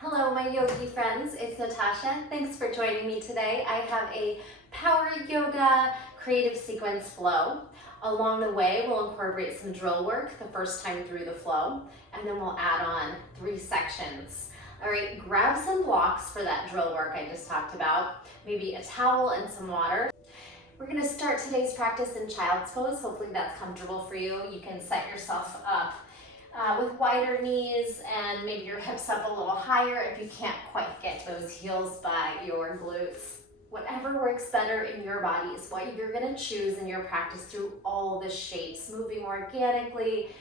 Hello, my yogi friends. It's Natasha. Thanks for joining me today. I have a power yoga creative sequence flow. Along the way, we'll incorporate some drill work the first time through the flow, and then we'll add on 3 sections. All right, grab some blocks for that drill work I just talked about, maybe a towel and some water. We're going to start today's practice in child's pose. Hopefully that's comfortable for you. You can set yourself up with wider knees and maybe your hips up a little higher if you can't quite get those heels by your glutes. Whatever works better in your body is what you're going to choose in your practice through all the shapes, moving organically,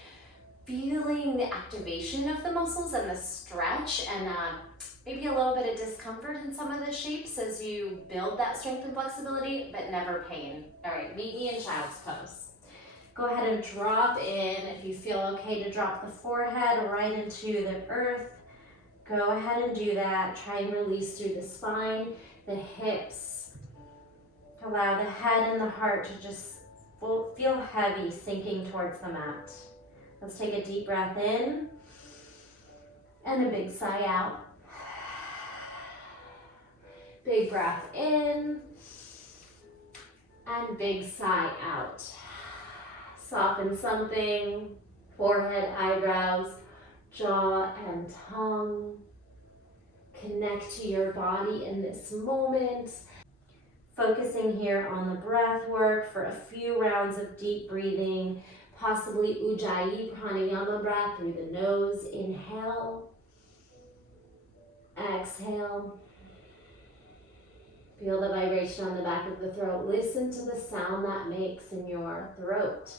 feeling the activation of the muscles and the stretch, and maybe a little bit of discomfort in some of the shapes as you build that strength and flexibility, but never pain. All right, meet me in child's pose. Go ahead and drop in. If you feel okay to drop the forehead right into the earth, go ahead and do that. Try and release through the spine, the hips. Allow the head and the heart to just feel heavy sinking towards the mat. Let's take a deep breath in and a big sigh out. Big breath in and big sigh out. Soften something, forehead, eyebrows, jaw, and tongue. Connect to your body in this moment. Focusing here on the breath work for a few rounds of deep breathing, possibly Ujjayi pranayama breath through the nose. Inhale, exhale. Feel the vibration on the back of the throat. Listen to the sound that makes in your throat.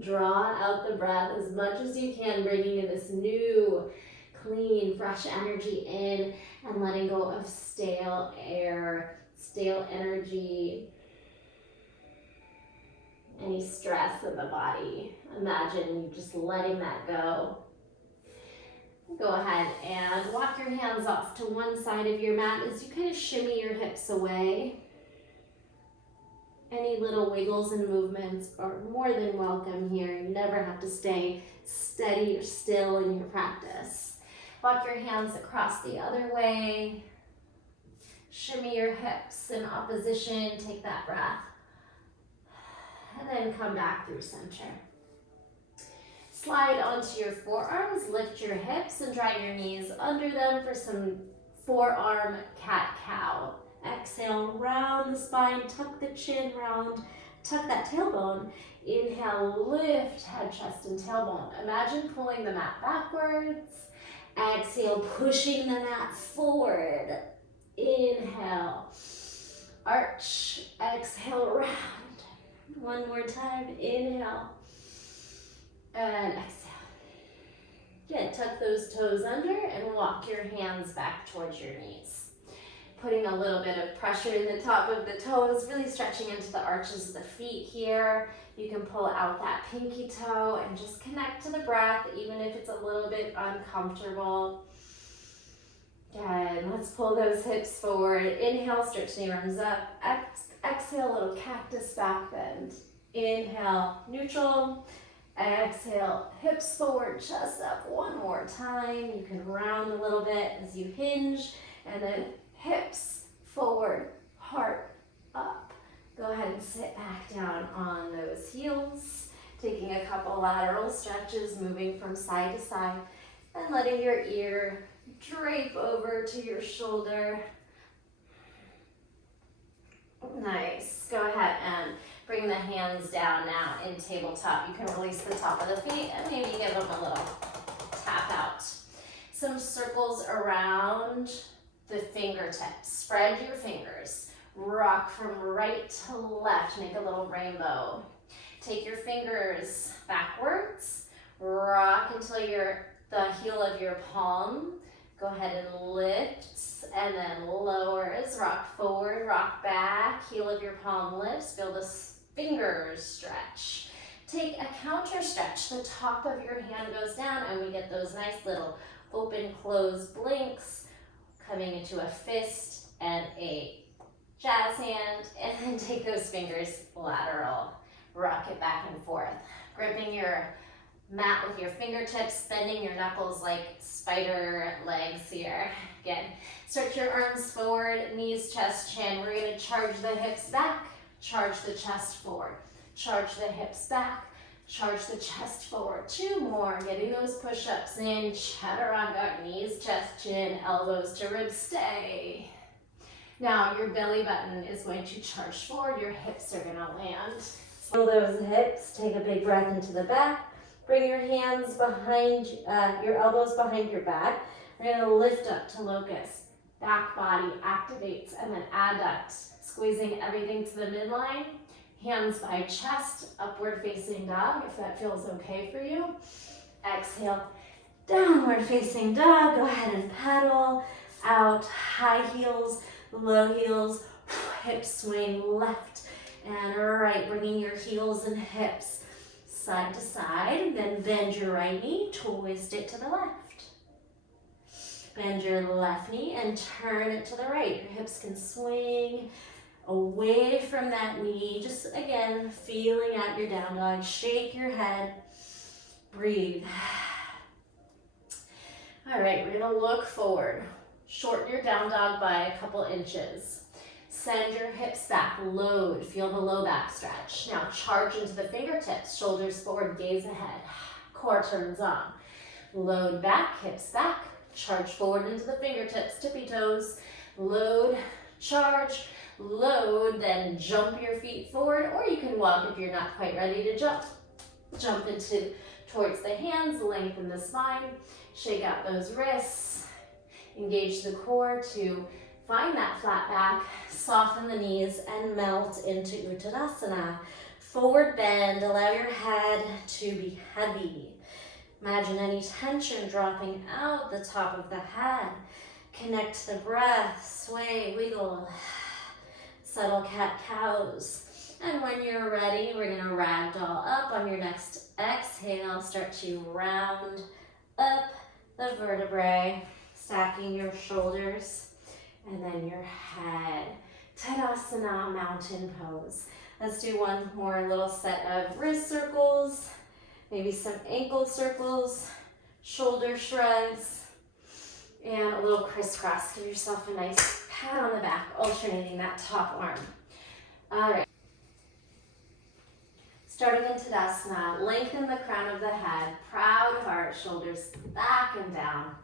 Draw out the breath as much as you can, bringing in this new, clean, fresh energy in and letting go of stale air, stale energy, any stress in the body. Imagine you just letting that go. Go ahead and walk your hands off to one side of your mat as you kind of shimmy your hips away. Any little wiggles and movements are more than welcome here. You never have to stay steady or still in your practice. Walk your hands across the other way. Shimmy your hips in opposition. Take that breath. And then come back through center. Slide onto your forearms. Lift your hips and drive your knees under them for some forearm cat-cow. Exhale, round the spine, tuck the chin round, tuck that tailbone. Inhale, lift head, chest, and tailbone. Imagine pulling the mat backwards. Exhale, pushing the mat forward. Inhale, arch. Exhale, round. One more time. Inhale and exhale. Good. Tuck those toes under and walk your hands back towards your knees. Putting a little bit of pressure in the top of the toes, really stretching into the arches of the feet here. You can pull out that pinky toe and just connect to the breath, even if it's a little bit uncomfortable. Good. Let's pull those hips forward. Inhale, stretch the arms up. Exhale, little cactus back bend. Inhale, neutral. Exhale, hips forward, chest up. One more time. You can round a little bit as you hinge, and then hips forward, heart up. Go ahead and sit back down on those heels. Taking a couple lateral stretches, moving from side to side, and letting your ear drape over to your shoulder. Nice. Go ahead and bring the hands down now in tabletop. You can release the top of the feet and maybe give them a little tap out. Some circles around the fingertips. Spread your fingers. Rock from right to left. Make a little rainbow. Take your fingers backwards. Rock until the heel of your palm. Go ahead and lift and then lowers. Rock forward, rock back. Heel of your palm lifts. Feel the fingers stretch. Take a counter stretch. The top of your hand goes down and we get those nice little open, close blinks, coming into a fist and a jazz hand, and then take those fingers lateral. rock it back and forth. Gripping your mat with your fingertips, bending your knuckles like spider legs here. Again, stretch your arms forward, knees, chest, chin. We're gonna charge the hips back, charge the chest forward, charge the hips back, charge the chest forward. 2 more, getting those push-ups in, chaturanga, knees, chest, chin, elbows to ribs, stay. Now your belly button is going to charge forward, your hips are gonna land. Feel those hips, take a big breath into the back. Bring your hands behind, your elbows behind your back. We're gonna lift up to locust. Back body activates and then adduct, squeezing everything to the midline. Hands by chest, upward facing dog, if that feels okay for you. Exhale, downward facing dog. Go ahead and pedal out, high heels, low heels, hips swing left and right, bringing your heels and hips side to side. Then bend your right knee, twist it to the left. Bend your left knee and turn it to the right. Your hips can swing away from that knee. Just again, feeling out your down dog. Shake your head, breathe. All right, we're gonna look forward. Shorten your down dog by a couple inches. Send your hips back, load, feel the low back stretch. Now charge into the fingertips, shoulders forward, gaze ahead. Core turns on. Load back, hips back, charge forward into the fingertips, tippy toes. Load, charge, load, then jump your feet forward, or you can walk if you're not quite ready to jump. Jump into towards the hands, lengthen the spine, shake out those wrists, engage the core to find that flat back, soften the knees, and melt into Uttanasana. Forward bend, allow your head to be heavy. Imagine any tension dropping out the top of the head. Connect the breath, sway, wiggle. Subtle cat-cows. And when you're ready, we're gonna ragdoll up. On your next exhale, start to round up the vertebrae, stacking your shoulders and then your head. Tadasana, mountain pose. Let's do one more little set of wrist circles, maybe some ankle circles, shoulder shrugs, and a little crisscross. Give yourself a nice pat on the back, alternating that top arm. All right. Starting in Tadasana, lengthen the crown of the head, proud heart, shoulders back and down.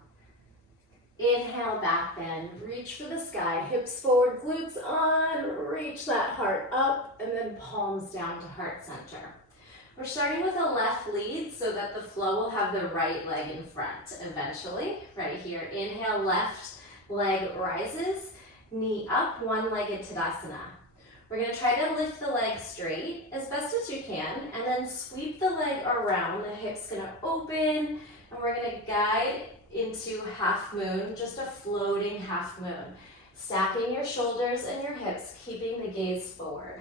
Inhale, back bend, reach for the sky, hips forward, glutes on, reach that heart up, and then palms down to heart center. We're starting with a left lead so that the flow will have the right leg in front eventually. Right here, inhale, left leg rises, knee up, one-legged Tadasana. We're gonna try to lift the leg straight as best as you can, and then sweep the leg around. The hips gonna open, and we're gonna guide into half moon, just a floating half moon. Stacking your shoulders and your hips, keeping the gaze forward.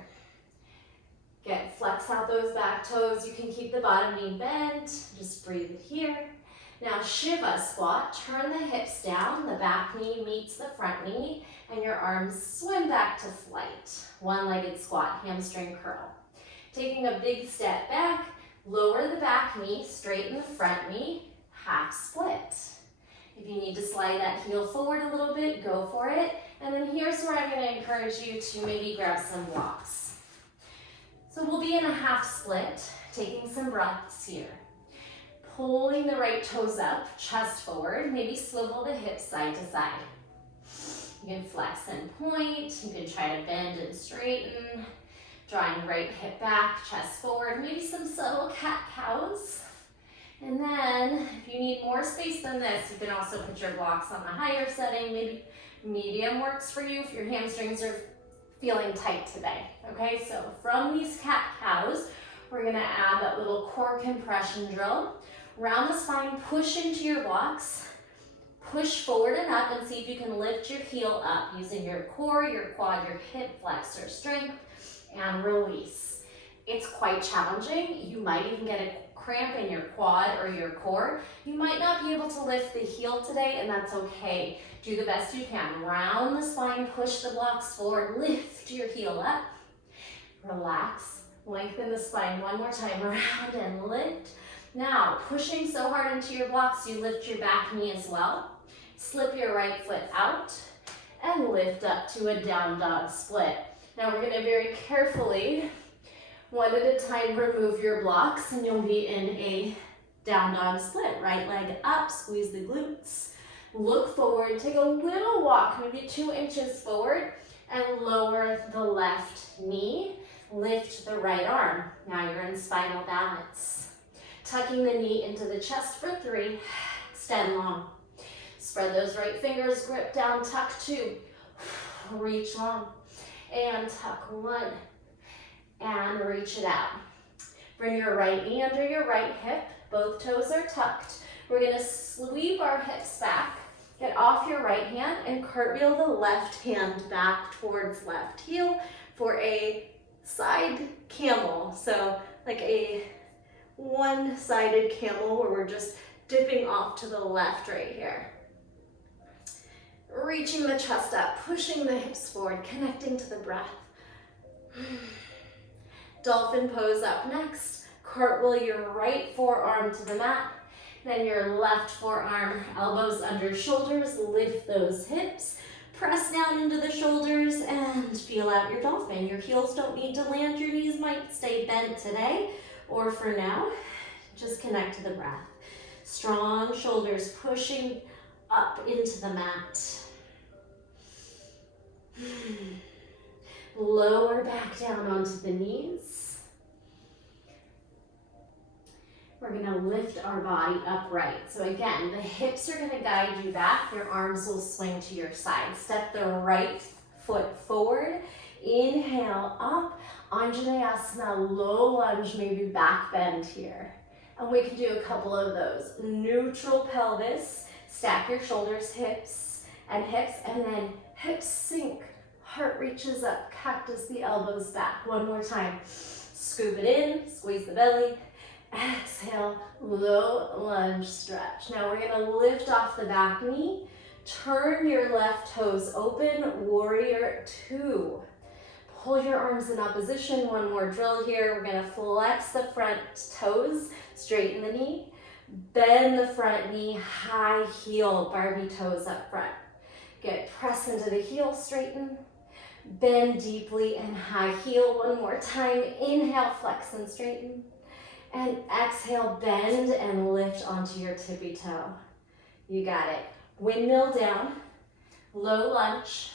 Again, flex out those back toes. You can keep the bottom knee bent, just breathe here. Now Shiva squat, turn the hips down, the back knee meets the front knee, and your arms swim back to flight. One-legged squat, hamstring curl. Taking a big step back, lower the back knee, straighten the front knee, half split. If you need to slide that heel forward a little bit, go for it. And then here's where I'm gonna encourage you to maybe grab some blocks. So we'll be in a half split, taking some breaths here. Pulling the right toes up, chest forward, maybe swivel the hips side to side. You can flex and point, you can try to bend and straighten, drawing right hip back, chest forward, maybe some subtle cat-cows. And then, if you need more space than this, you can also put your blocks on the higher setting. Maybe medium works for you if your hamstrings are feeling tight today. Okay, so from these cat-cows, we're gonna add that little core compression drill. Round the spine, push into your blocks. Push forward and up and see if you can lift your heel up using your core, your quad, your hip flexor strength, and release. It's quite challenging. You might even get a cramp in your quad or your core. You might not be able to lift the heel today, and that's okay. Do the best you can. Round the spine, push the blocks forward, lift your heel up. Relax, Lengthen the spine one more time, around and lift. Now, pushing so hard into your blocks, you lift your back knee as well. Slip your right foot out and lift up to a down dog split. Now we're gonna very carefully, one at a time, remove your blocks and you'll be in a down dog split. Right leg up, squeeze the glutes. Look forward, take a little walk, maybe 2 inches forward, and lower the left knee. Lift the right arm. Now you're in spinal balance. Tucking the knee into the chest for 3, extend long. Spread those right fingers, grip down, tuck 2, reach long, and tuck 1, and reach it out. Bring your right knee under your right hip, both toes are tucked. We're gonna sweep our hips back, get off your right hand, and cartwheel the left hand back towards left heel for a side camel. So like a one-sided camel where we're just dipping off to the left right here. Reaching the chest up, pushing the hips forward, connecting to the breath. Dolphin pose up next. Cartwheel your right forearm to the mat, then your left forearm, elbows under shoulders, lift those hips, press down into the shoulders and feel out your dolphin. Your heels don't need to land, your knees might stay bent today, or for now, just connect to the breath. Strong shoulders pushing up into the mat. Lower back down onto the knees. We're gonna lift our body upright. So again, the hips are gonna guide you back. Your arms will swing to your side. Step the right foot forward. Inhale up. Anjaneyasana, low lunge, maybe back bend here. And we can do a couple of those. Neutral pelvis. Stack your shoulders, hips, and then hips sink. Heart reaches up, cactus the elbows back. One more time. Scoop it in, squeeze the belly. Exhale, low lunge stretch. Now we're gonna lift off the back knee. Turn your left toes open, warrior 2. Pull your arms in opposition. One more drill here. We're gonna flex the front toes, straighten the knee. Bend the front knee, high heel, Barbie toes up front. Get press into the heel, straighten. Bend deeply and high heel. One more time. Inhale, flex and straighten. And exhale, bend and lift onto your tippy toe. You got it. Windmill down, low lunge,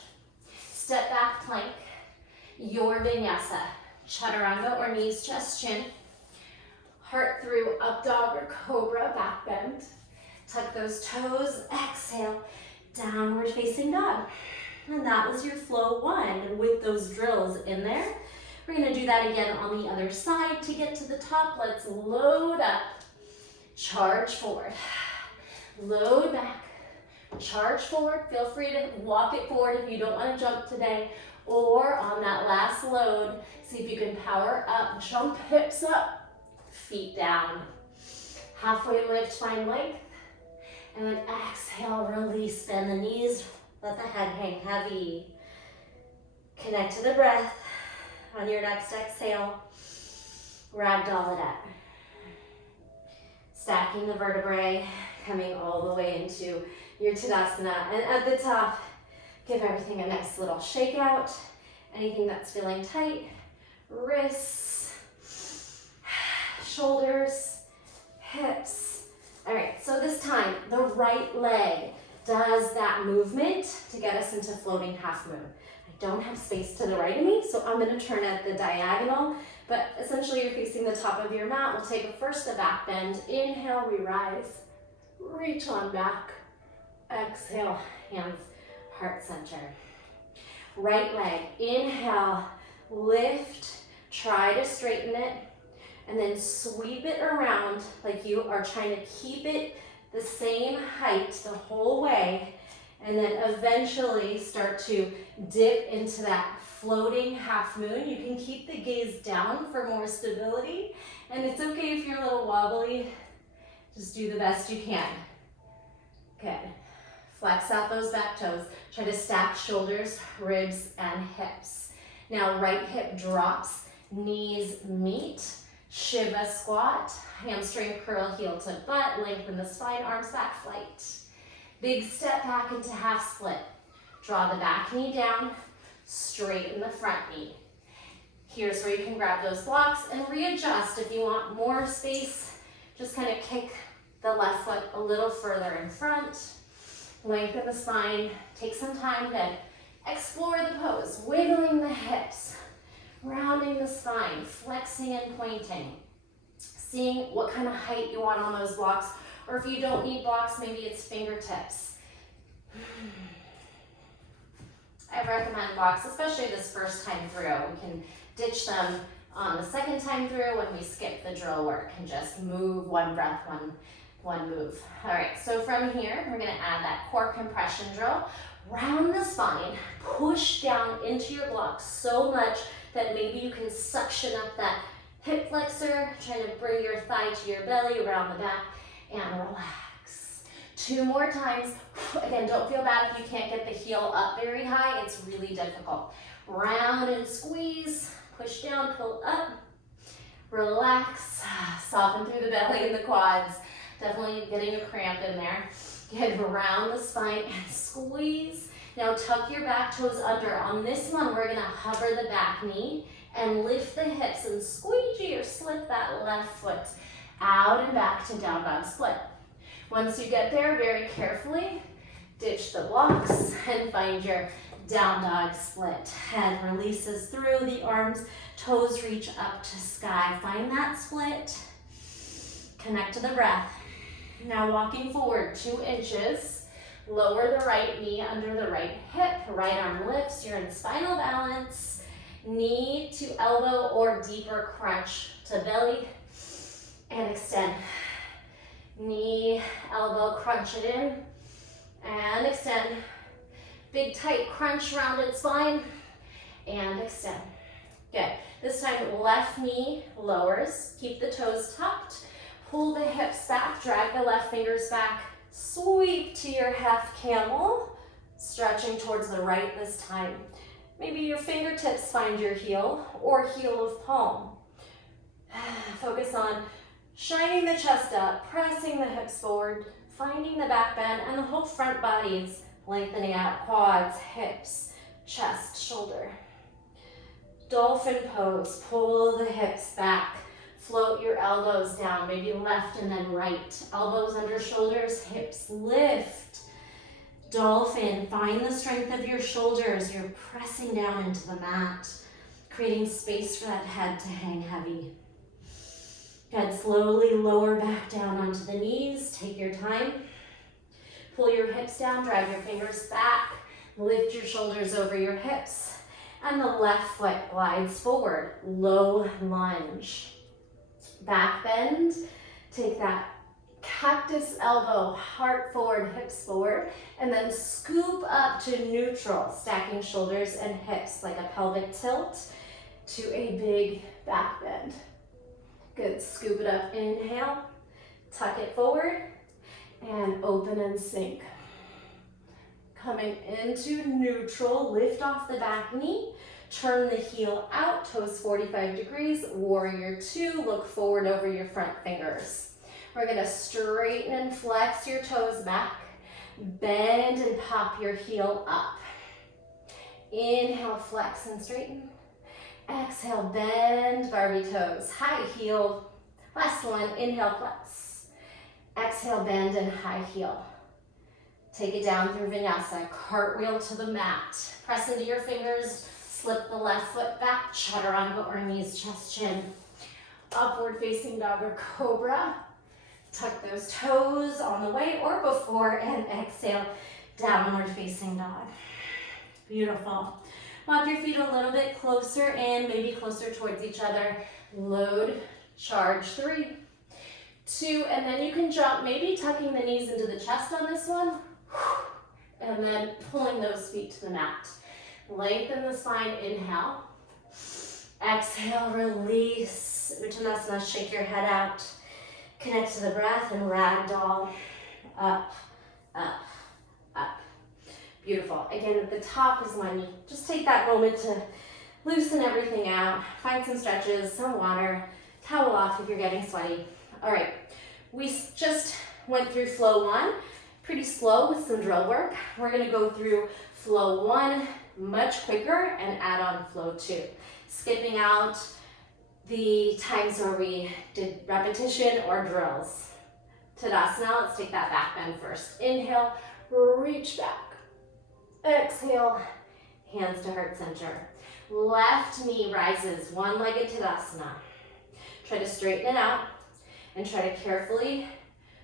step back plank, your vinyasa. Chaturanga or knees, chest, chin. Heart through, up dog or cobra, back bend. Tuck those toes, exhale, downward facing dog. And that was your flow 1 with those drills in there. We're gonna do that again on the other side. To get to the top, let's load up, charge forward, load back, charge forward. Feel free to walk it forward if you don't wanna jump today, or on that last load, see if you can power up, jump hips up, feet down. Halfway lift, find length, and then exhale, release, bend the knees, let the head hang heavy. Connect to the breath. On your next exhale, ragdoll it up. Stacking the vertebrae, coming all the way into your Tadasana. And at the top, give everything a nice little shake out. Anything that's feeling tight, wrists, shoulders, hips. All right, so this time, the right leg does that movement to get us into floating half moon. Don't have space to the right of me, so I'm gonna turn at the diagonal, but essentially you're facing the top of your mat. We'll take first a back bend. Inhale, we rise, reach on back. Exhale, hands, heart center. Right leg, inhale, lift, try to straighten it, and then sweep it around like you are trying to keep it the same height the whole way. And then eventually start to dip into that floating half moon. You can keep the gaze down for more stability. And it's okay if you're a little wobbly. Just do the best you can. Good. Flex out those back toes. Try to stack shoulders, ribs, and hips. Now right hip drops Knees meet, Shiva squat, hamstring curl, heel to butt, lengthen the spine, arms back, flight. Big step back into half split. Draw the back knee down, straighten the front knee. Here's where you can grab those blocks and readjust. If you want more space, just kind of kick the left foot a little further in front. Lengthen the spine. Take some time to explore the pose, wiggling the hips, rounding the spine, flexing and pointing. Seeing what kind of height you want on those blocks, or if you don't need blocks, maybe it's fingertips. I recommend blocks, especially this first time through. We can ditch them on the second time through when we skip the drill work and just move one breath, one move. All right, so from here, we're gonna add that core compression drill. Round the spine, push down into your blocks so much that maybe you can suction up that hip flexor, trying to bring your thigh to your belly, around the back, and relax. 2 more times. Again, don't feel bad if you can't get the heel up very high. It's really difficult. Round and squeeze, push down, pull up, relax, soften through the belly and the quads. Definitely getting a cramp in there. Get around the spine and squeeze. Now tuck your back toes under. On this one, we're gonna hover the back knee and lift the hips and squeegee or slip that left foot out and back to down dog split. Once you get there, very carefully, ditch the blocks and find your down dog split. Head releases through the arms, toes reach up to sky. Find that split, connect to the breath. Now walking forward 2 inches, lower the right knee under the right hip, right arm lifts, you're in spinal balance. Knee to elbow or deeper crunch to belly and extend. Knee, elbow, crunch it in and extend. Big tight crunch, rounded spine and extend. Good. This time left knee lowers, keep the toes tucked, pull the hips back, drag the left fingers back, sweep to your half camel, stretching towards the right this time. Maybe your fingertips find your heel or heel of palm. Focus on shining the chest up, pressing the hips forward, finding the back bend, and the whole front body is lengthening out, quads, hips, chest, shoulder. Dolphin pose, pull the hips back, float your elbows down, maybe left and then right. Elbows under shoulders, hips lift. Dolphin, find the strength of your shoulders. You're pressing down into the mat, creating space for that head to hang heavy. Good, slowly lower back down onto the knees. Take your time. Pull your hips down, drag your fingers back, lift your shoulders over your hips, and the left foot glides forward. Low lunge. Back bend, take that cactus elbow, heart forward, hips forward, and then scoop up to neutral, stacking shoulders and hips like a pelvic tilt to a big back bend. Good, scoop it up, inhale, tuck it forward, and open and sink. Coming into neutral, lift off the back knee, turn the heel out, toes 45 degrees, warrior 2, look forward over your front fingers. We're gonna straighten and flex your toes back, bend and pop your heel up. Inhale, flex and straighten. Exhale, bend, Barbie toes, high heel. Last one, inhale, flex. Exhale, bend and high heel. Take it down through vinyasa, cartwheel to the mat. Press into your fingers, slip the left foot back, chaturanga or knees, chest, chin. Upward facing dog or cobra. Tuck those toes on the way or before and exhale, downward facing dog. Beautiful. Walk your feet a little bit closer in, maybe closer towards each other. Load, charge, 3, 2, and then you can jump, maybe tucking the knees into the chest on this one, and then pulling those feet to the mat. Lengthen the spine, inhale. Exhale, release. Uttanasana, shake your head out. Connect to the breath and ragdoll. Up, up, up. Beautiful. Again, at the top is when you just take that moment to Loosen everything out. Find some stretches, some water, towel off if you're getting sweaty. All right, we just went through flow 1, pretty slow with some drill work. We're gonna go through flow 1 much quicker and add on flow 2. Skipping out the times where we did repetition or drills. Tadasana, let's take that back bend first. Inhale, reach back. Exhale, hands to heart center. Left knee rises, one-legged Tadasana. Try to straighten it out and try to carefully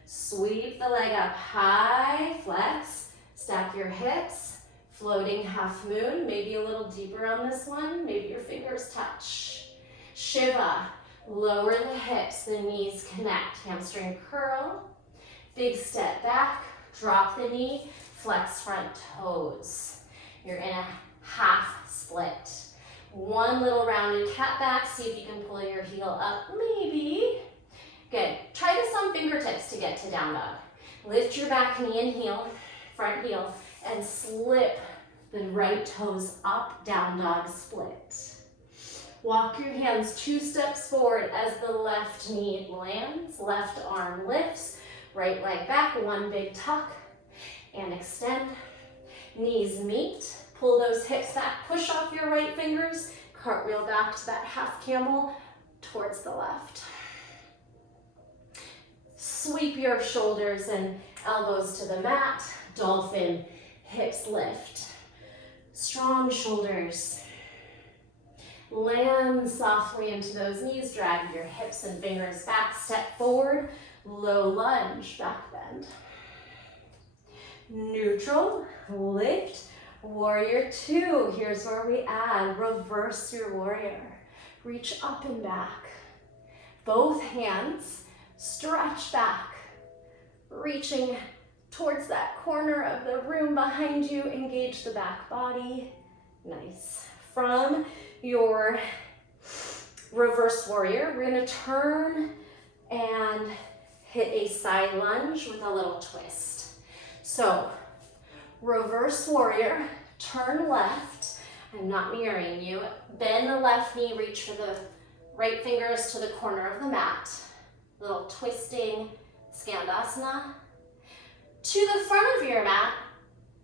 sweep the leg up high, flex, stack your hips, floating half moon, maybe a little deeper on this one, maybe your fingers touch. Shiva, lower the hips, the knees connect, hamstring curl, big step back, drop the knee, flex front toes. You're in a half split. One little rounded cat back, see if you can pull your heel up, maybe. Good, try this on fingertips to get to down dog. Lift your back knee and heel, front heel, and slip the right toes up, down dog split. Walk your hands 2 steps forward as the left knee lands, left arm lifts, right leg back, one big tuck, and extend. Knees meet, pull those hips back, push off your right fingers, cartwheel back to that half camel towards the left. Sweep your shoulders and elbows to the mat, dolphin, hips lift. Strong shoulders. Land softly into those knees, drag your hips and fingers back, step forward, low lunge, back bend. Neutral, lift, warrior 2. Here's where we add, reverse your warrior. Reach up and back. Both hands stretch back, reaching towards that corner of the room behind you, engage the back body. Nice. From your reverse warrior, we're gonna turn and hit a side lunge with a little twist. So, reverse warrior, turn left. I'm not mirroring you. Bend the left knee, reach for the right fingers to the corner of the mat. Little twisting Skandasana. To the front of your mat,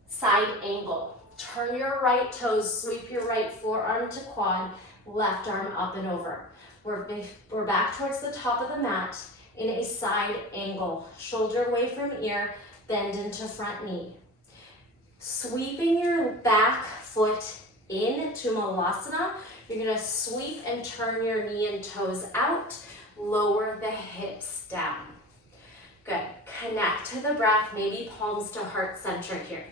side angle. Turn your right toes, sweep your right forearm to quad, left arm up and over. We're back towards the top of the mat in a side angle. Shoulder away from ear, bend into front knee. Sweeping your back foot into Malasana, you're gonna sweep and turn your knee and toes out, lower the hips down. Good, connect to the breath, maybe palms to heart center here.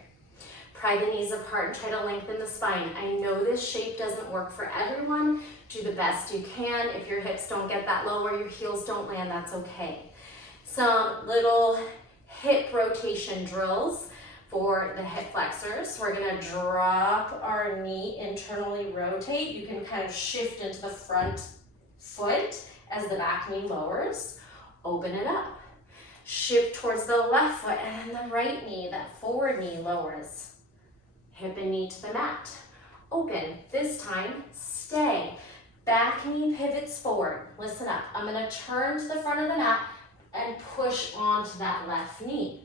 Pry the knees apart and try to lengthen the spine. I know this shape doesn't work for everyone. Do the best you can. If your hips don't get that low or your heels don't land, that's okay. Some little hip rotation drills for the hip flexors. We're gonna drop our knee, internally rotate. You can kind of shift into the front foot as the back knee lowers. Open it up. Shift towards the left foot and then the right knee, that forward knee lowers. Hip and knee to the mat. Open, this time, stay. Back knee pivots forward. Listen up, I'm gonna turn to the front of the mat and push onto that left knee.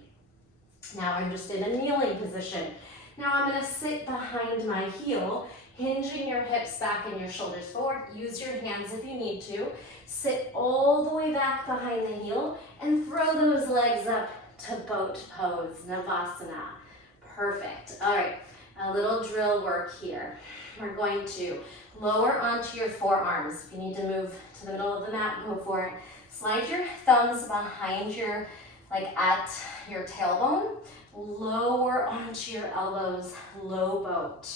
Now I'm just in a kneeling position. Now I'm gonna sit behind my heel, hinging your hips back and your shoulders forward. Use your hands if you need to. Sit all the way back behind the heel and throw those legs up to boat pose, Navasana. Perfect, all right. A little drill work here. We're going to lower onto your forearms. If you need to move to the middle of the mat, go for it. Slide your thumbs behind your, at your tailbone. Lower onto your elbows, low boat.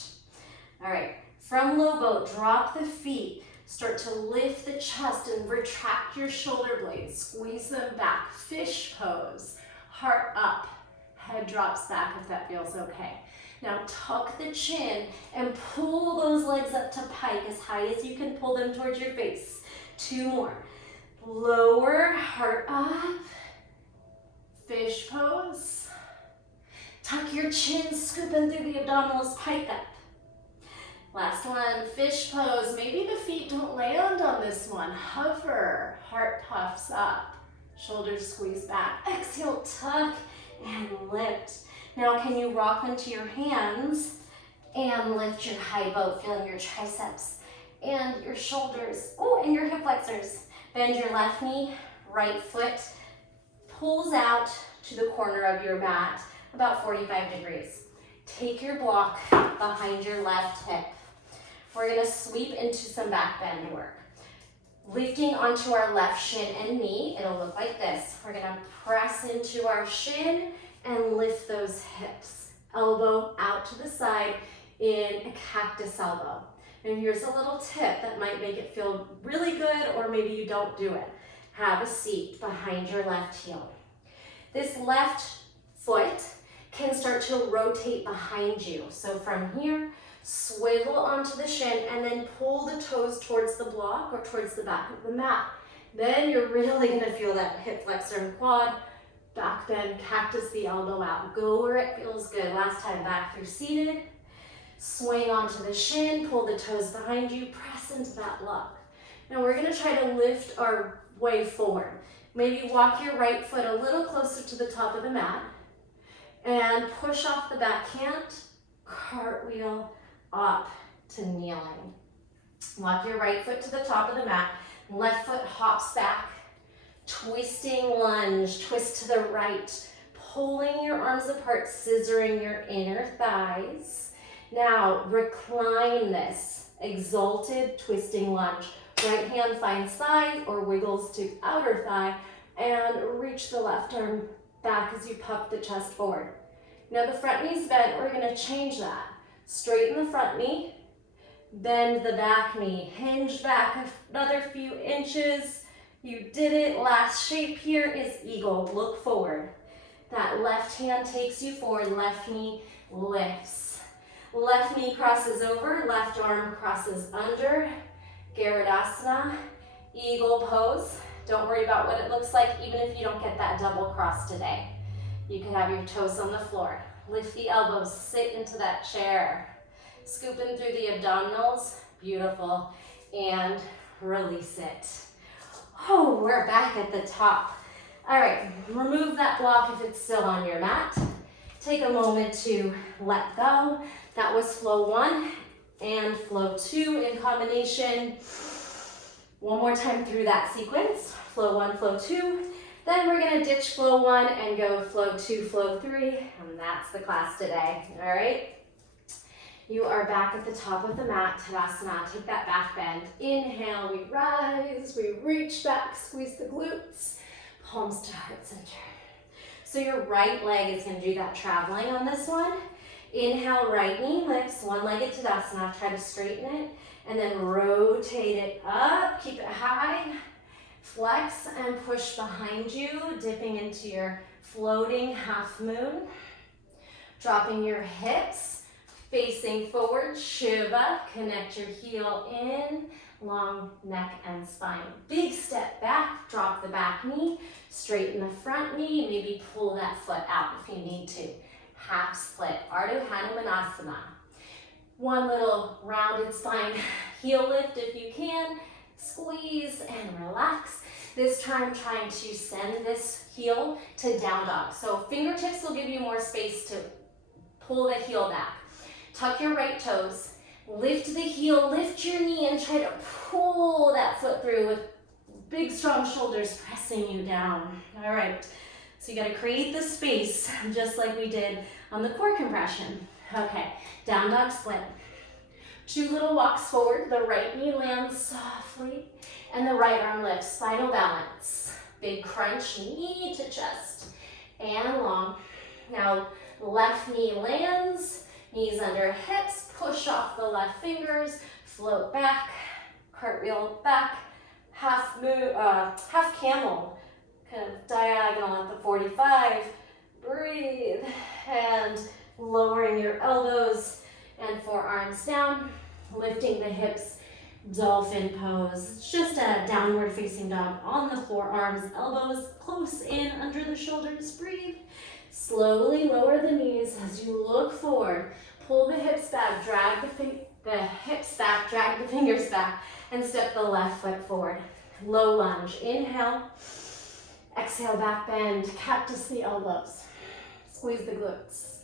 All right, from low boat, drop the feet. Start to lift the chest and retract your shoulder blades. Squeeze them back, fish pose. Heart up, head drops back if that feels okay. Now tuck the chin and pull those legs up to pike as high as you can pull them towards your face. 2 more. Lower, heart up, fish pose. Tuck your chin, scooping through the abdominals, pike up. Last one, fish pose. Maybe the feet don't land on this one. Hover, heart puffs up, shoulders squeeze back. Exhale, tuck and lift. Now can you rock into your hands and lift your high boat, feeling your triceps and your shoulders, oh, and your hip flexors. Bend your left knee, right foot pulls out to the corner of your mat, about 45 degrees. Take your block behind your left hip. We're gonna sweep into some back bend work. Lifting onto our left shin and knee, it'll look like this. We're gonna press into our shin and lift those hips. Elbow out to the side in a cactus elbow. And here's a little tip that might make it feel really good, or maybe you don't do it. Have a seat behind your left heel. This left foot can start to rotate behind you. So from here, swivel onto the shin and then pull the toes towards the block or towards the back of the mat. Then you're really gonna feel that hip flexor and quad, back bend, cactus the elbow out. Go where it feels good. Last time, back through seated. Swing onto the shin, pull the toes behind you, press into that block. Now we're gonna try to lift our way forward. Maybe walk your right foot a little closer to the top of the mat and push off the backhand, cartwheel up to kneeling. Walk your right foot to the top of the mat, left foot hops back, twisting lunge, twist to the right, pulling your arms apart, scissoring your inner thighs. Now recline this, exalted twisting lunge. Right hand finds thigh or wiggles to outer thigh, and reach the left arm back as you puff the chest forward. Now the front knee's bent, we're gonna change that. Straighten the front knee, bend the back knee, hinge back another few inches. You did it. Last shape here is eagle. Look forward. That left hand takes you forward, left knee lifts. Left knee crosses over, left arm crosses under. Garudasana, eagle pose. Don't worry about what it looks like, even if you don't get that double cross today. You can have your toes on the floor. Lift the elbows, sit into that chair. Scoop in through the abdominals, beautiful, and release it. Oh, we're back at the top. All right, remove that block if it's still on your mat. Take a moment to let go. That was flow 1 and flow 2 in combination. One more time through that sequence. Flow 1, flow 2. Then we're gonna ditch flow 1 and go flow 2, flow 3, and that's the class today, all right? You are back at the top of the mat, Tadasana. Take that back bend. Inhale, we rise, we reach back, squeeze the glutes, palms to heart center. So your right leg is gonna do that traveling on this one. Inhale, right knee lifts, one-legged Tadasana. Try to straighten it, and then rotate it up, keep it high. Flex and push behind you, dipping into your floating half moon. Dropping your hips, facing forward, Shiva. Connect your heel in, long neck and spine. Big step back, drop the back knee, straighten the front knee, maybe pull that foot out if you need to. Half split, Ardha Hanumanasana. One little rounded spine, heel lift if you can. Squeeze and relax. This time trying to send this heel to down dog. So fingertips will give you more space to pull the heel back. Tuck your right toes, lift the heel, lift your knee, and try to pull that foot through with big strong shoulders pressing you down. All right, so you gotta create the space just like we did on the core compression. Okay, down dog split. 2 little walks forward, the right knee lands softly, and the right arm lifts, spinal balance. Big crunch, knee to chest, and long. Now, left knee lands, knees under hips, push off the left fingers, float back, cartwheel back, half camel, kind of diagonal at the 45. Breathe, and lowering your elbows and forearms down, lifting the hips, dolphin pose. It's just a downward facing dog on the forearms, elbows close in under the shoulders. Breathe. Slowly lower the knees as you look forward. Pull the hips back, drag the hips back, drag the fingers back, and step the left foot forward. Low lunge, inhale. Exhale, back bend, cactus the elbows. Squeeze the glutes.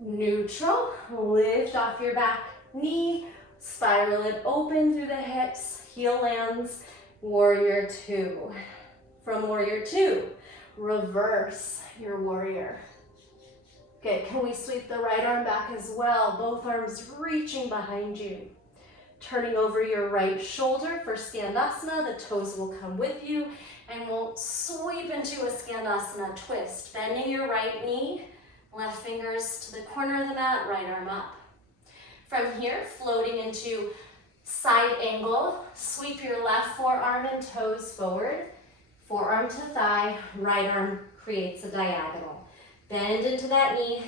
Neutral, lift off your back knee, spiral it open through the hips, heel lands, warrior two. From warrior two, reverse your warrior. Good, can we sweep the right arm back as well? Both arms reaching behind you. Turning over your right shoulder for Skandasana, the toes will come with you, and we'll sweep into a Skandasana twist. Bending your right knee, left fingers to the corner of the mat, right arm up. From here, floating into side angle, sweep your left forearm and toes forward, forearm to thigh, right arm creates a diagonal. Bend into that knee,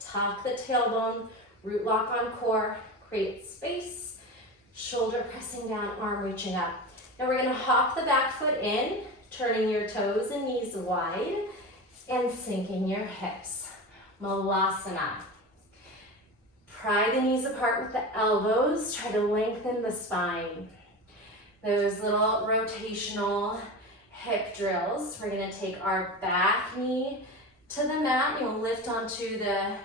tuck the tailbone, root lock on core, create space, shoulder pressing down, arm reaching up. Now we're gonna hop the back foot in, turning your toes and knees wide, and sinking your hips. Malasana. Pry the knees apart with the elbows, try to lengthen the spine. Those little rotational hip drills. We're gonna take our back knee to the mat. You'll lift onto the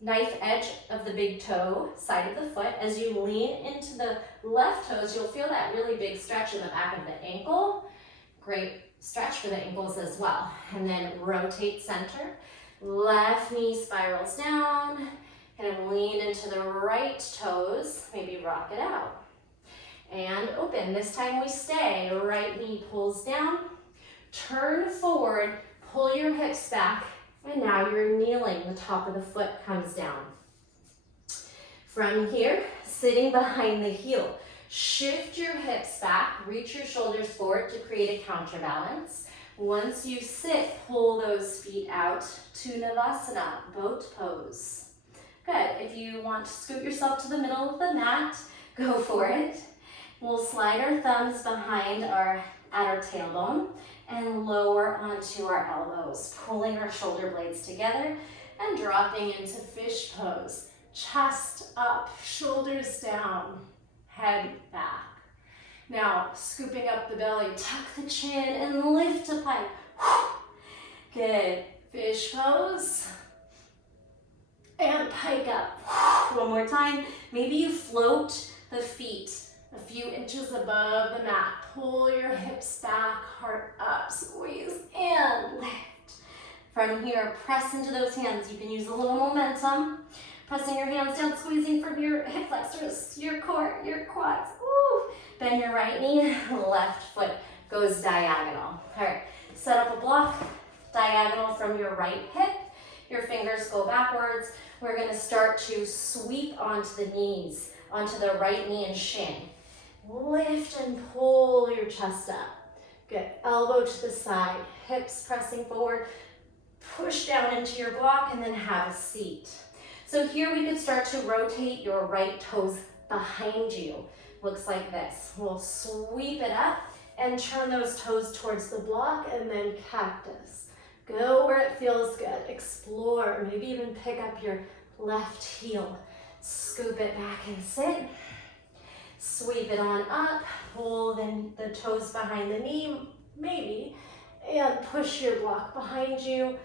knife edge of the big toe, side of the foot. As you lean into the left toes, you'll feel that really big stretch in the back of the ankle. Great stretch for the ankles as well. And then rotate center. Left knee spirals down. And lean into the right toes. Maybe rock it out. And open. This time we stay. Right knee pulls down. Turn forward. Pull your hips back. And now you're kneeling, the top of the foot comes down. From here, sitting behind the heel, shift your hips back, reach your shoulders forward to create a counterbalance. Once you sit, pull those feet out to Navasana, boat pose. Good, if you want to scoot yourself to the middle of the mat, go for it. We'll slide our thumbs behind at our tailbone and lower onto our elbows, pulling our shoulder blades together and dropping into fish pose. Chest up, shoulders down, head back. Now, scooping up the belly, tuck the chin and lift to pike. Good, fish pose. And pike up. One more time. Maybe you float the feet a few inches above the mat. Pull your hips back, heart up, squeeze and lift. From here, press into those hands. You can use a little momentum. Pressing your hands down, squeezing from your hip flexors, your core, your quads. Woo. Bend your right knee, left foot goes diagonal. All right, set up a block, diagonal from your right hip. Your fingers go backwards. We're gonna start to sweep onto the knees, onto the right knee and shin. Lift and pull your chest up. Good, elbow to the side, hips pressing forward. Push down into your block and then have a seat. So here we could start to rotate your right toes behind you. Looks like this. We'll sweep it up and turn those toes towards the block and then cactus. Go where it feels good. Explore, maybe even pick up your left heel. Scoop it back and sit. Sweep it on up, pull the toes behind the knee, maybe, and push your block behind you,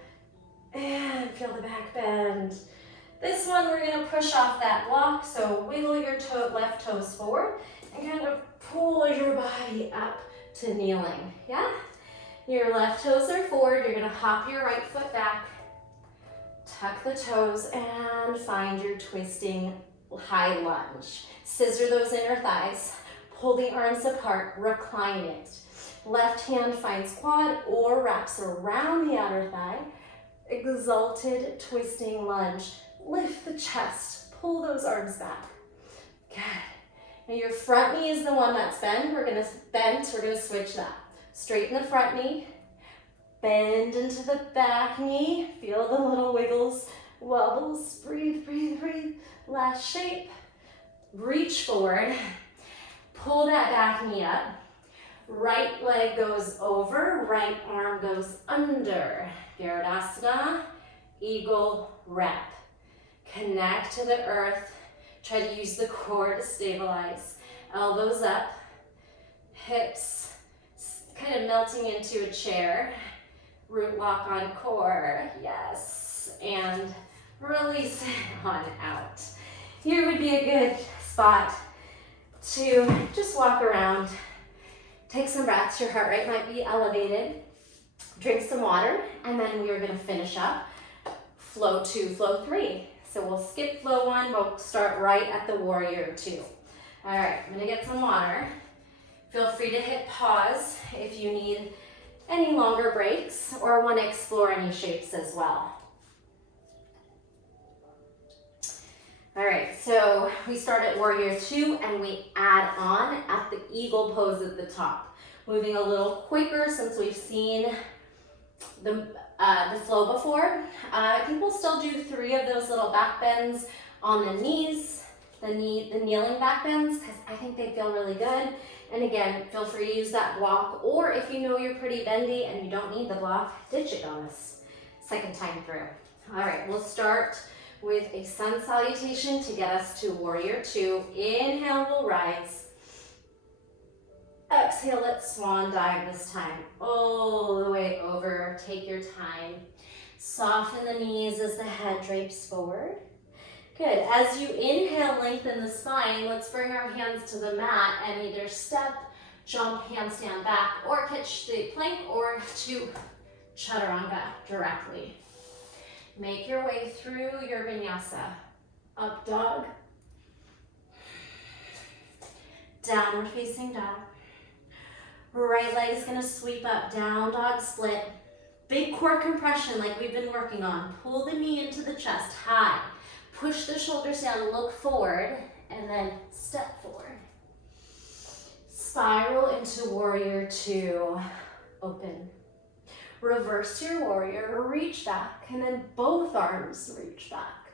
and feel the back bend. This one, we're gonna push off that block, so wiggle your left toes forward, and kind of pull your body up to kneeling, yeah? Your left toes are forward, you're gonna hop your right foot back, tuck the toes, and find your twisting high lunge. Scissor those inner thighs, pull the arms apart, recline it. Left hand finds quad or wraps around the outer thigh. Exalted twisting lunge. Lift the chest, pull those arms back. Good. Now your front knee is the one that's bent. We're gonna switch that. Straighten the front knee, bend into the back knee. Feel the little wiggles, wobbles, breathe, breathe, breathe. Last shape. Reach forward, pull that back knee up, right leg goes over, right arm goes under. Garudasana, eagle rep. Connect to the earth, Try to use the core to stabilize. Elbows up, hips kind of melting into a chair. Root lock on core, yes. And release it on out. Here would be a good spot to just walk around. Take some breaths, your heart rate might be elevated. Drink some water, and then we are gonna finish up flow 2, flow 3. So we'll skip flow 1, we'll start right at the warrior 2. All right, I'm gonna get some water. Feel free to hit pause if you need any longer breaks or wanna explore any shapes as well. All right, so we start at warrior 2 and we add on at the eagle pose at the top. Moving a little quicker since we've seen the flow before. I think we'll still do 3 of those little back bends on the knees, the kneeling back bends, because I think they feel really good. And again, feel free to use that block, or if you know you're pretty bendy and you don't need the block, ditch it on this second time through. All right, we'll start with a sun salutation to get us to warrior 2. Inhale, we'll rise. Exhale, let's swan dive this time. All the way over, take your time. Soften the knees as the head drapes forward. Good, as you inhale, lengthen the spine. Let's bring our hands to the mat and either step, jump, handstand back, or catch the plank, or to chaturanga directly. Make your way through your vinyasa. Up dog. Downward facing dog. Right leg is gonna sweep up, down dog split. Big core compression like we've been working on. Pull the knee into the chest, high. Push the shoulders down, look forward, and then step forward. Spiral into warrior 2, open. Reverse your warrior, reach back, and then both arms reach back.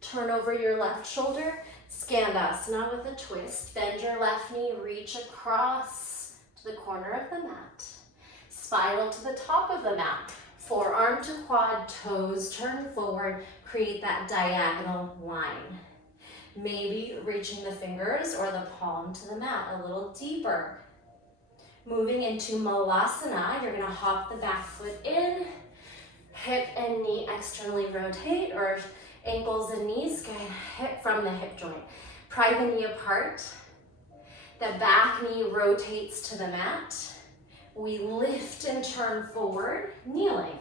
Turn over your left shoulder, Skandasana with a twist. Bend your left knee, reach across to the corner of the mat. Spiral to the top of the mat. Forearm to quad, toes turn forward, create that diagonal line. Maybe reaching the fingers or the palm to the mat a little deeper. Moving into Malasana, you're gonna hop the back foot in, hip and knee externally rotate, or ankles and knees, good, hip from the hip joint. Pry the knee apart. The back knee rotates to the mat. We lift and turn forward, kneeling.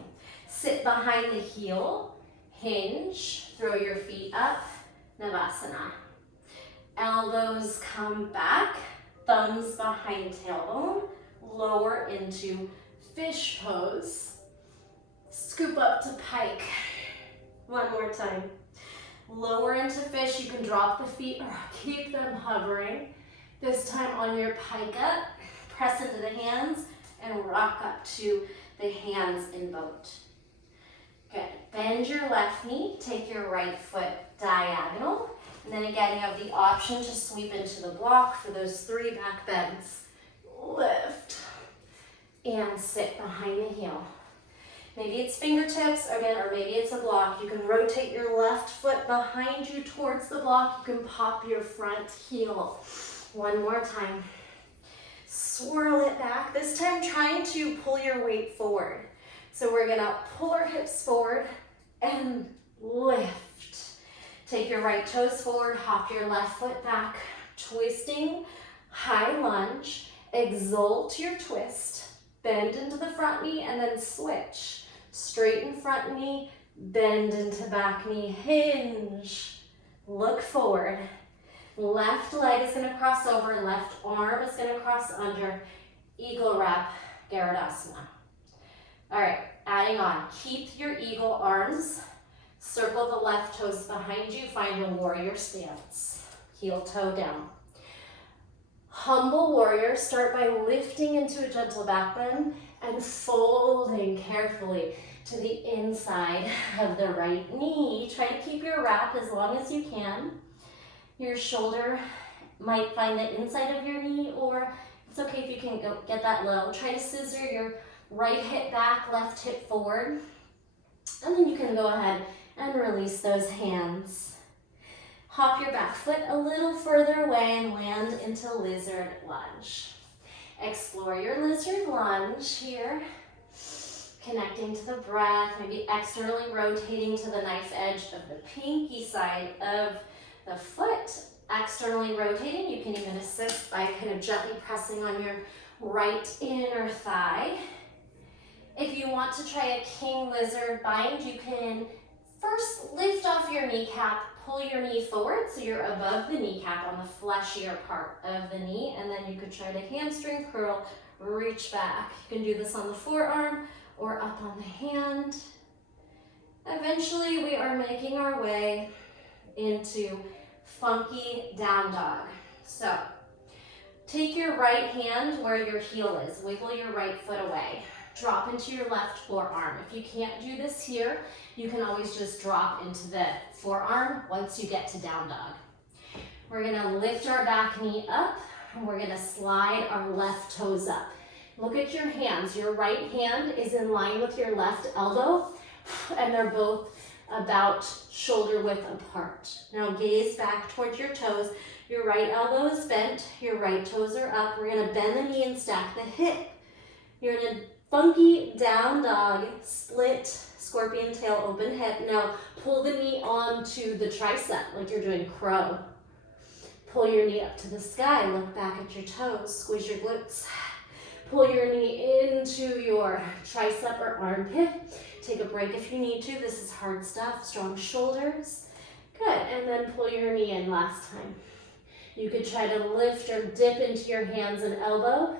Sit behind the heel, hinge, throw your feet up, Navasana. Elbows come back, thumbs behind tailbone, lower into fish pose. Scoop up to pike. One more time. Lower into fish, you can drop the feet or keep them hovering. This time on your pike up, press into the hands and rock up to the hands in boat. Good, bend your left knee, take your right foot diagonal, and then again you have the option to sweep into the block for those 3 back bends. Lift and sit behind the heel. Maybe it's fingertips again, or maybe it's a block. You can rotate your left foot behind you towards the block. You can pop your front heel. One more time. Swirl it back. This time trying to pull your weight forward. So we're gonna pull our hips forward and lift. Take your right toes forward, hop your left foot back, twisting, high lunge, exalt your twist, bend into the front knee and then switch. Straighten front knee, bend into back knee, hinge, look forward. Left leg is gonna cross over, left arm is gonna cross under, eagle wrap, Garudasana. All right, adding on, keep your eagle arms, circle the left toes behind you, find a warrior stance, heel toe down. Humble warrior, start by lifting into a gentle back bend and folding carefully to the inside of the right knee. Try to keep your wrap as long as you can. Your shoulder might find the inside of your knee, or it's okay if you can get that low. Try to scissor your right hip back, left hip forward. And then you can go ahead and release those hands. Hop your back foot a little further away and land into lizard lunge. Explore your lizard lunge here. Connecting to the breath, maybe externally rotating to the knife edge of the pinky side of the foot. Externally rotating, you can even assist by kind of gently pressing on your right inner thigh. If you want to try a king lizard bind, you can first lift off your kneecap, pull your knee forward so you're above the kneecap on the fleshier part of the knee, and then you could try to hamstring curl, reach back. You can do this on the forearm or up on the hand. Eventually, we are making our way into funky down dog. So, take your right hand where your heel is. Wiggle your right foot away. Drop into your left forearm. If you can't do this here, you can always just drop into the forearm once you get to down dog. We're gonna lift our back knee up, and we're gonna slide our left toes up. Look at your hands. Your right hand is in line with your left elbow, and they're both about shoulder width apart. Now gaze back towards your toes. Your right elbow is bent, your right toes are up. We're gonna bend the knee and stack the hip. You're in a funky down dog, split scorpion tail, open hip. Now pull the knee onto the tricep like you're doing crow. Pull your knee up to the sky, look back at your toes, squeeze your glutes. Pull your knee into your tricep or armpit. Take a break if you need to. This is hard stuff. Strong shoulders. Good. And then pull your knee in last time. You could try to lift or dip into your hands and elbow.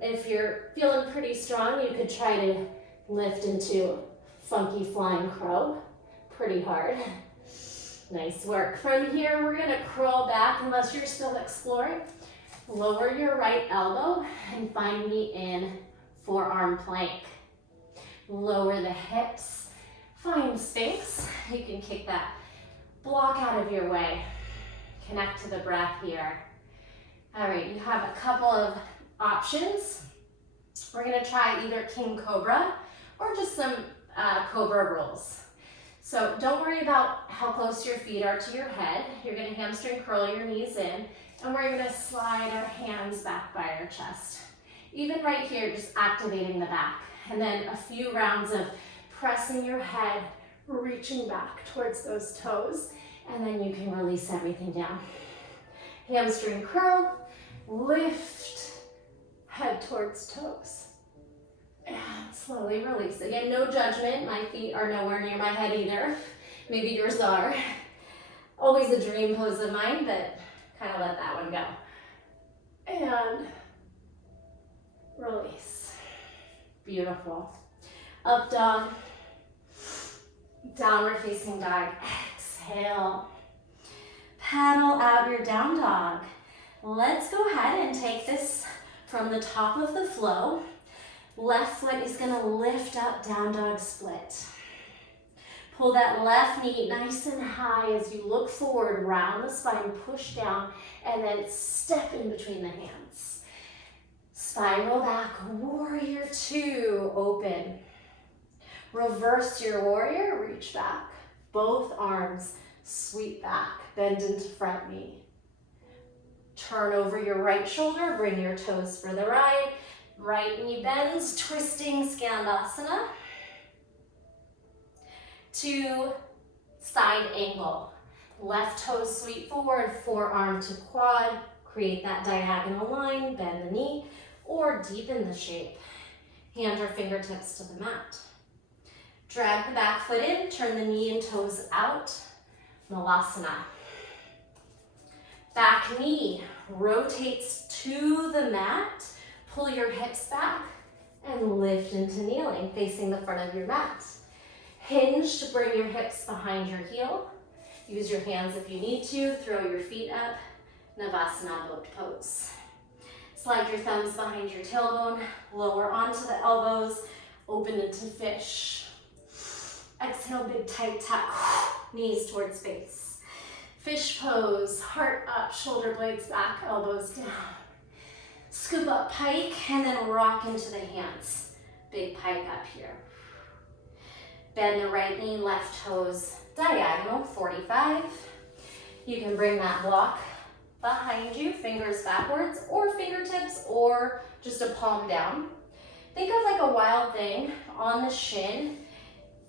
If you're feeling pretty strong, you could try to lift into funky flying crow. Pretty hard. Nice work. From here, we're going to curl back unless you're still exploring. Lower your right elbow and find me in forearm plank. Lower the hips, find Sphinx. You can kick that block out of your way. Connect to the breath here. All right, you have a couple of options. We're gonna try either King Cobra or just some Cobra rolls. So don't worry about how close your feet are to your head. You're gonna hamstring curl your knees in, and we're gonna slide our hands back by our chest. Even right here, just activating the back. And then a few rounds of pressing your head, reaching back towards those toes, and then you can release everything down. Hamstring curl, lift, head towards toes. And slowly release. Again, no judgment. My feet are nowhere near my head either. Maybe yours are. Always a dream pose of mine, but kind of let that one go. And release. Beautiful. Up dog. Downward facing dog. Exhale. Paddle out your down dog. Let's go ahead and take this from the top of the flow. Left foot is going to lift up, down dog split. Pull that left knee nice and high as you look forward, round the spine, push down, and then step in between the hands. Spiral back, warrior two, open. Reverse your warrior, reach back. Both arms sweep back, bend into front knee. Turn over your right shoulder, bring your toes for the right. Right knee bends, twisting Skandasana. To side angle. Left toes sweep forward, forearm to quad. Create that diagonal line, bend the knee, or deepen the shape. Hand or fingertips to the mat. Drag the back foot in, turn the knee and toes out. Malasana. Back knee rotates to the mat. Pull your hips back and lift into kneeling, facing the front of your mat. Hinge to bring your hips behind your heel. Use your hands if you need to. Throw your feet up. Navasana boat pose. Slide your thumbs behind your tailbone. Lower onto the elbows. Open into fish. Exhale, big tight tap. Knees towards face. Fish pose. Heart up, shoulder blades back, elbows down. Scoop up pike and then rock into the hands. Big pike up here. Bend the right knee, left toes diagonal, 45. You can bring that block behind you, fingers backwards, or fingertips, or just a palm down. Think of like a wild thing on the shin,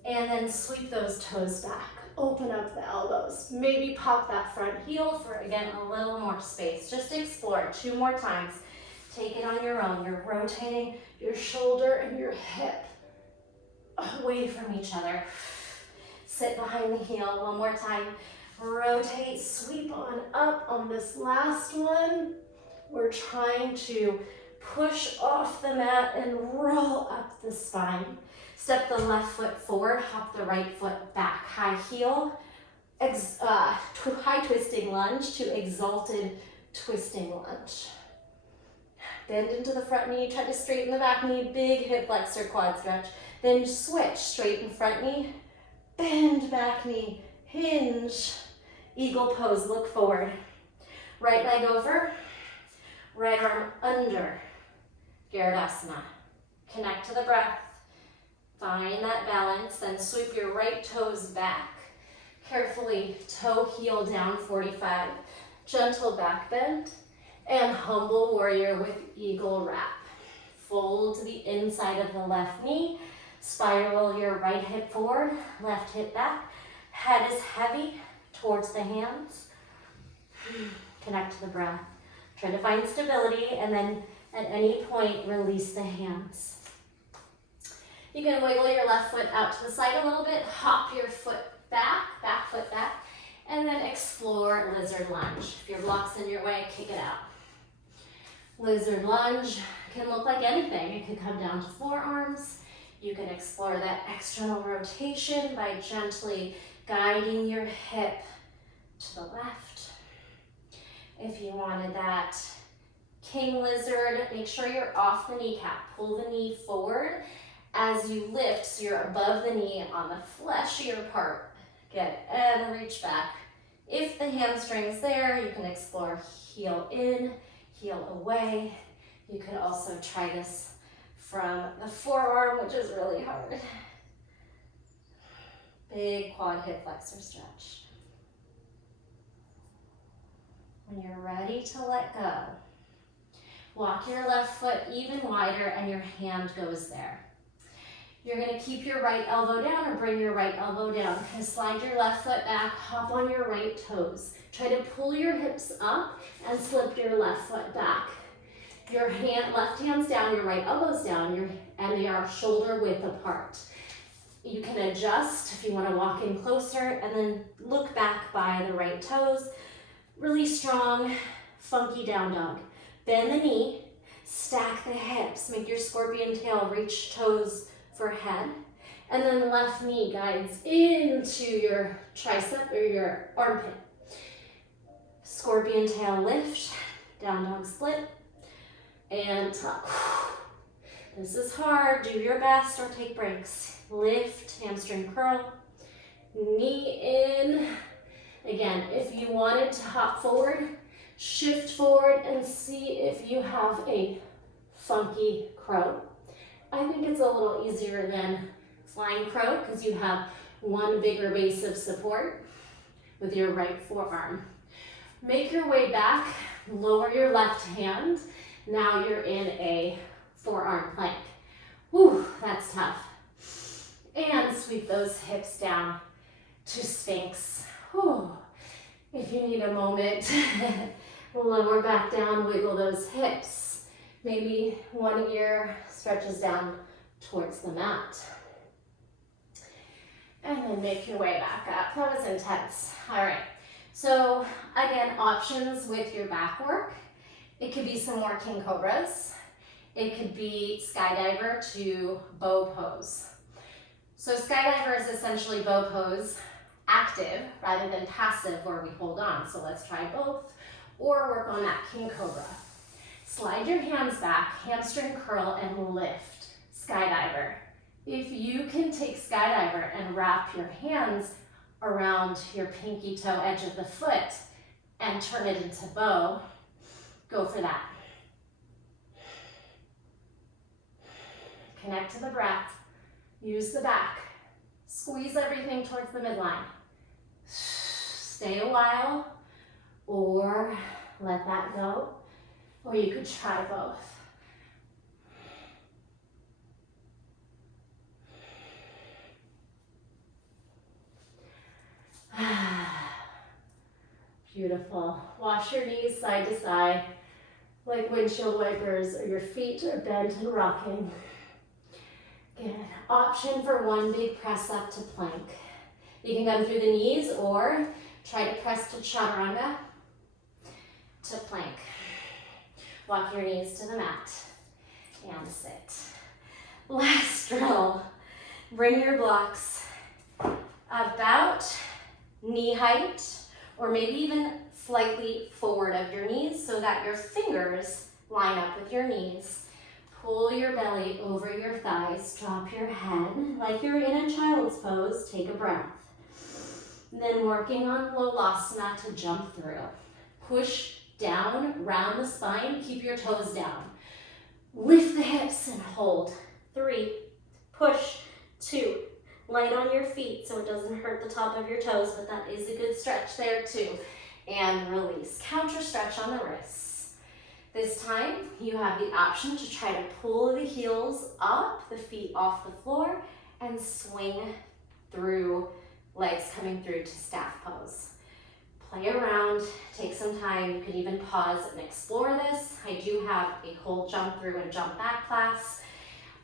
and then sweep those toes back. Open up the elbows. Maybe pop that front heel for, again, a little more space. Just explore 2 more times. Take it on your own. You're rotating your shoulder and your hip away from each other. Sit behind the heel 1 more time. Rotate, sweep on up on this last one. We're trying to push off the mat and roll up the spine. Step the left foot forward, hop the right foot back. High heel, high twisting lunge to exalted twisting lunge. Bend into the front knee, try to straighten the back knee, big hip flexor quad stretch. Then switch, straighten front knee, bend back knee, hinge, eagle pose, look forward. Right leg over, right arm under, Garudasana. Connect to the breath, find that balance, then sweep your right toes back. Carefully toe heel down 45, gentle back bend, and humble warrior with eagle wrap. Fold to the inside of the left knee, spiral your right hip forward, left hip back. Head is heavy towards the hands. Connect to the breath. Try to find stability, and then at any point, release the hands. You can wiggle your left foot out to the side a little bit, hop your foot back, back foot back, and then explore lizard lunge. If your block's in your way, kick it out. Lizard lunge can look like anything. It could come down to forearms. You can explore that external rotation by gently guiding your hip to the left. If you wanted that king lizard, make sure you're off the kneecap. Pull the knee forward as you lift, so you're above the knee on the fleshier part. Good, and reach back. If the hamstring's there, you can explore heel in, heel away. You could also try this from the forearm, which is really hard. Big quad hip flexor stretch. When you're ready to let go, walk your left foot even wider and your hand goes there. You're gonna keep your right elbow down or bring your right elbow down. And slide your left foot back, hop on your right toes. Try to pull your hips up and slip your left foot back. Your left hand's down, your right elbow's down, and they are shoulder width apart. You can adjust if you wanna walk in closer, and then look back by the right toes. Really strong, funky down dog. Bend the knee, stack the hips, make your scorpion tail reach toes for head, and then left knee guides into your tricep or your armpit. Scorpion tail lift, down dog split, and tuck. This is hard, do your best or take breaks. Lift, hamstring curl, knee in. Again, if you wanted to hop forward, shift forward and see if you have a funky crow. I think it's a little easier than flying crow because you have one bigger base of support with your right forearm. Make your way back, lower your left hand. Now you're in a forearm plank. Whew, that's tough. And sweep those hips down to Sphinx. Whew. If you need a moment, lower back down, wiggle those hips. Maybe one ear stretches down towards the mat. And then make your way back up. That was intense. All right. So again, options with your back work. It could be some more king cobras. It could be skydiver to bow pose. So skydiver is essentially bow pose, active rather than passive where we hold on. So let's try both, or work on that king cobra. Slide your hands back, hamstring curl, and lift, skydiver. If you can take skydiver and wrap your hands around your pinky toe edge of the foot and turn it into bow, go for that. Connect to the breath, use the back, squeeze everything towards the midline. Stay a while, or let that go, or you could try both. Beautiful. Wash your knees side to side like windshield wipers, or your feet are bent and rocking. Good. Option for one big press up to plank. You can come through the knees or try to press to chaturanga to plank. Walk your knees to the mat and sit. Last drill. Bring your blocks about knee height, or maybe even slightly forward of your knees so that your fingers line up with your knees. Pull your belly over your thighs, drop your head like you're in a child's pose, take a breath. Then working on Lolasana to jump through. Push down, round the spine, keep your toes down. Lift the hips and hold. 3, push, 2, light on your feet so it doesn't hurt the top of your toes, but that is a good stretch there too. And release. Counter stretch on the wrists. This time you have the option to try to pull the heels up, the feet off the floor, and swing through, legs coming through to staff pose. Play around, take some time. You could even pause and explore this. I do have a whole jump through and jump back class.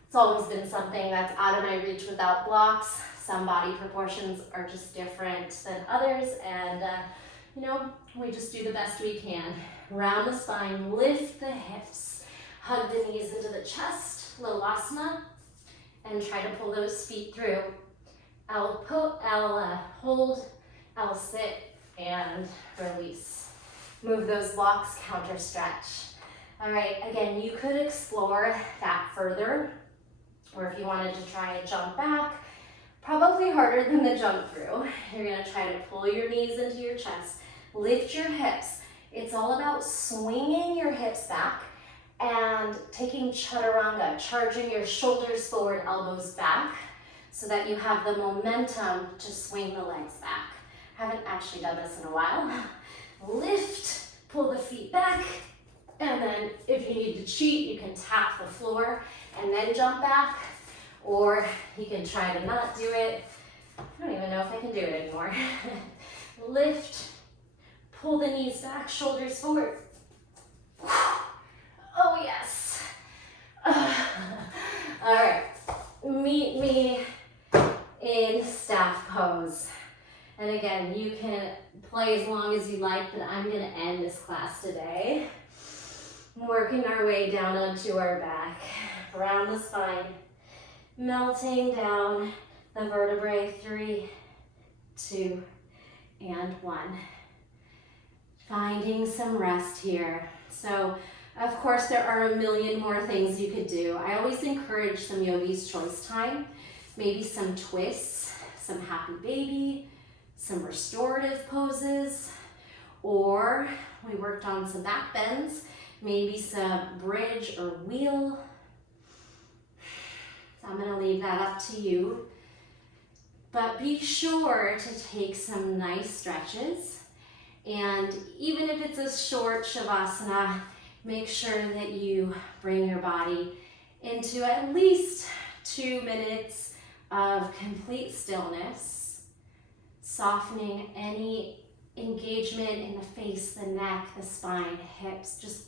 It's always been something that's out of my reach without blocks. Some body proportions are just different than others, and we just do the best we can. Round the spine, lift the hips, hug the knees into the chest, Lolasana, and try to pull those feet through. I'll hold, I'll sit, and release. Move those blocks, counter stretch. All right, again, you could explore that further, or if you wanted to try a jump back, probably harder than the jump through. You're gonna try to pull your knees into your chest, lift your hips. It's all about swinging your hips back and taking chaturanga, charging your shoulders forward, elbows back, so that you have the momentum to swing the legs back. Haven't actually done this in a while. Lift, pull the feet back, and then if you need to cheat, you can tap the floor and then jump back, or you can try to not do it. I don't even know if I can do it anymore. Lift, pull the knees back, shoulders forward. Oh yes. All right, meet me in staff pose. And again, you can play as long as you like, but I'm gonna end this class today. Working our way down onto our back, around the spine, melting down the vertebrae. 3, 2, and 1. Finding some rest here. So, of course, there are a million more things you could do. I always encourage some yogi's choice time, maybe some twists, some happy baby, some restorative poses, or we worked on some back bends, maybe some bridge or wheel. So I'm gonna leave that up to you. But be sure to take some nice stretches. And even if it's a short shavasana, make sure that you bring your body into at least 2 minutes of complete stillness, softening any engagement in the face, the neck, the spine, hips, just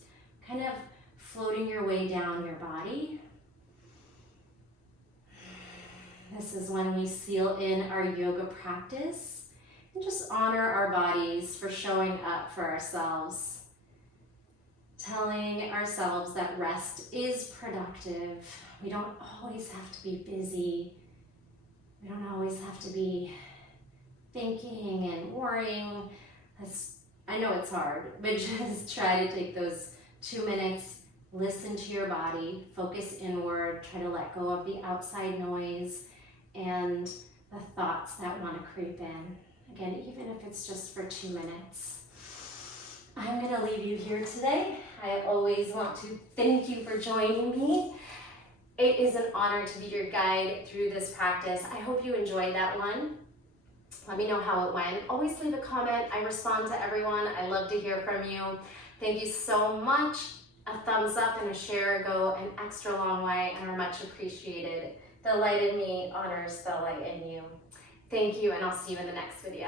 kind of floating your way down your body. This is when we seal in our yoga practice and just honor our bodies for showing up for ourselves, telling ourselves that rest is productive. We don't always have to be busy. We don't always have to be thinking and worrying. I know it's hard, but just try to take those 2 minutes, listen to your body, focus inward, try to let go of the outside noise and the thoughts that want to creep in. Again, even if it's just for 2 minutes. I'm going to leave you here today. I always want to thank you for joining me. It is an honor to be your guide through this practice. I hope you enjoyed that one. Let me know how it went. Always leave a comment. I respond to everyone. I love to hear from you. Thank you so much. A thumbs up and a share go an extra long way and are much appreciated. The light in me honors the light in you. Thank you, and I'll see you in the next video.